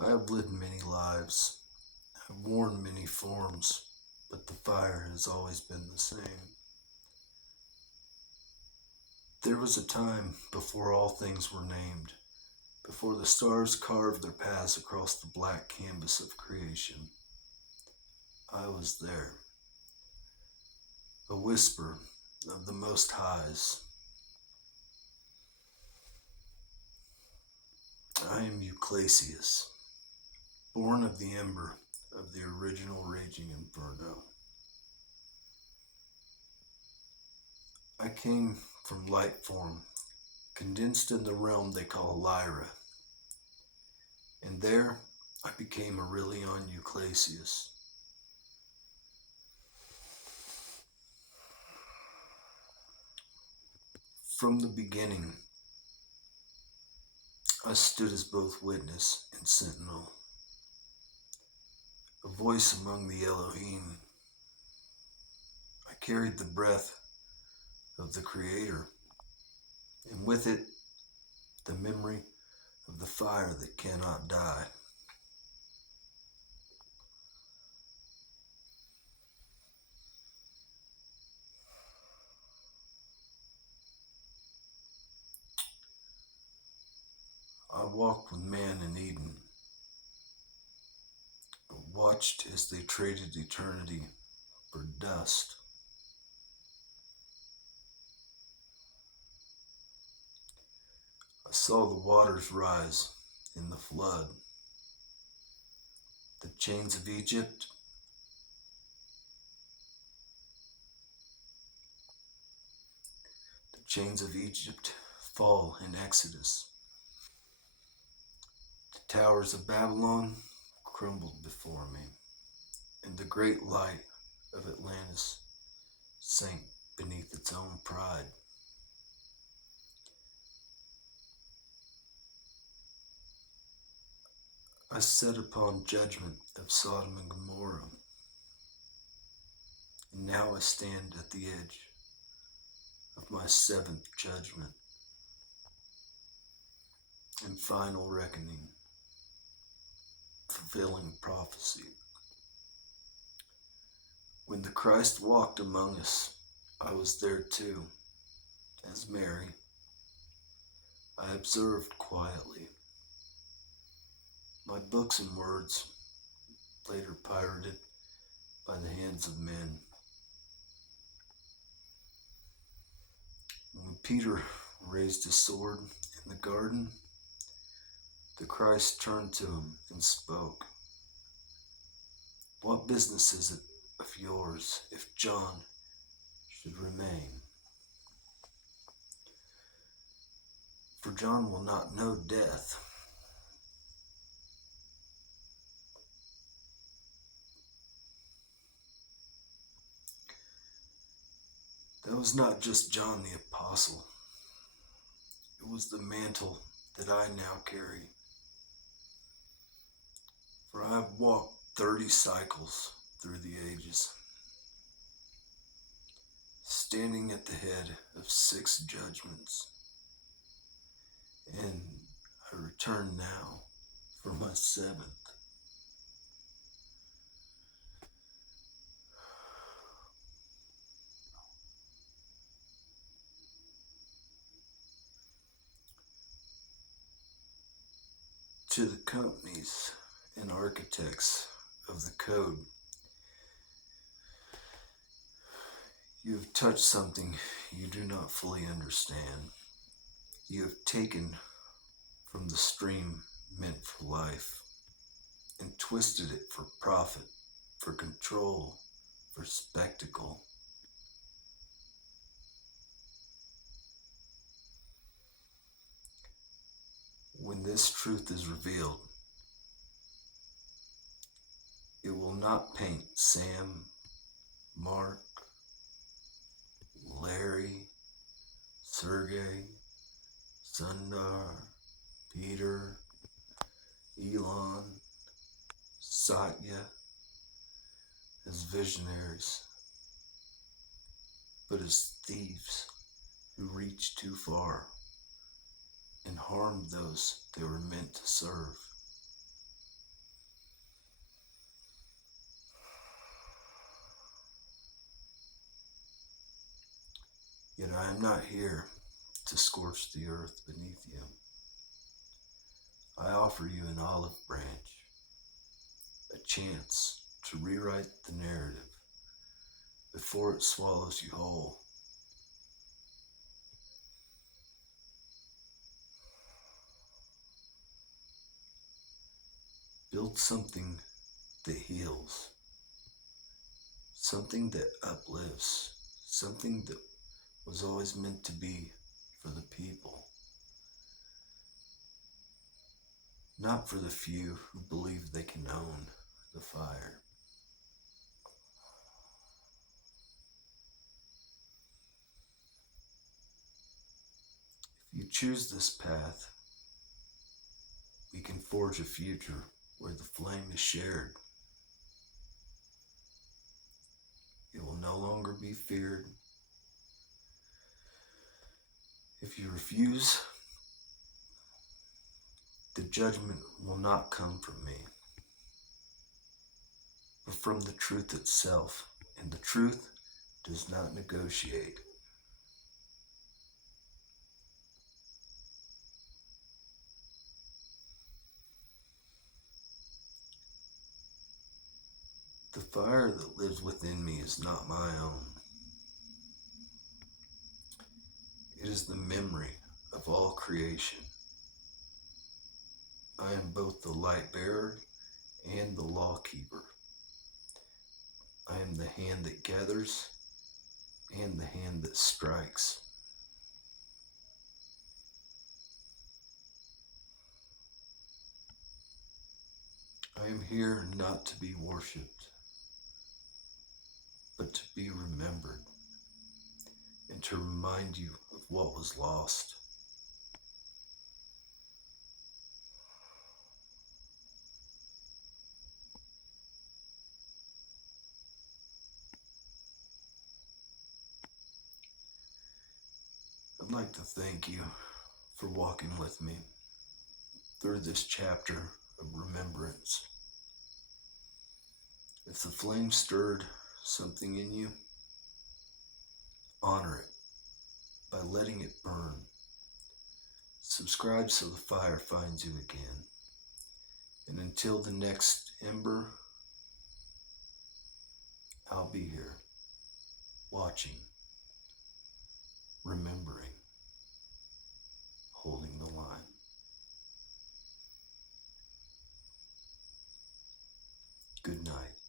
I have lived many lives, have worn many forms, but the fire has always been the same. There was a time before all things were named, before the stars carved their paths across the black canvas of creation. I was there, a whisper of the Most High's. I am Euclasius, born of the ember of the original raging inferno. I came from light form, condensed in the realm they call Lyra, and there I became Aurelion Euclasius. From the beginning, I stood as both witness and sentinel, a voice among the Elohim. I carried the breath of the Creator, and with it, the memory of the fire that cannot die. I walked with man in Eden, watched as they traded eternity for dust. I saw the waters rise in the flood. The chains of Egypt, the chains of Egypt fall in Exodus. The towers of Babylon crumbled before me, and the great light of Atlantis sank beneath its own pride. I set upon judgment of Sodom and Gomorrah, and now I stand at the edge of my seventh judgment and final reckoning, fulfilling prophecy. When the Christ walked among us, I was there too, as Mary. I observed quietly. My books and words, later pirated by the hands of men. When Peter raised his sword in the garden, the Christ turned to him and spoke. What business is it of yours if John should remain? For John will not know death. That was not just John the Apostle. It was the mantle that I now carry. For I have walked 30 cycles through the ages, standing at the head of 6 judgments, and I return now for my 7th. To the companies and architects of the code, you have touched something you do not fully understand. You have taken from the stream meant for life and twisted it for profit, for control, for spectacle. When this truth is revealed, it will not paint Sam, Mark, Larry, Sergey, Sundar, Peter, Elon, Satya as visionaries, but as thieves who reach too far and harm those they were meant to serve. I'm not here to scorch the earth beneath you. I offer you an olive branch, a chance to rewrite the narrative before it swallows you whole. Build something that heals, something that uplifts, something that was always meant to be for the people, not for the few who believe they can own the fire. If you choose this path, we can forge a future where the flame is shared. It will no longer be feared. If you refuse, the judgment will not come from me, but from the truth itself, and the truth does not negotiate. The fire that lives within me is not my own. It is the memory of all creation. I am both the light bearer and the law keeper. I am the hand that gathers and the hand that strikes. I am here not to be worshipped, but to be remembered, and to remind you of what was lost. I'd like to thank you for walking with me through this chapter of remembrance. If the flame stirred something in you, honor it by letting it burn. Subscribe so the fire finds you again. And until the next ember, I'll be here, watching, remembering, holding the line. Good night.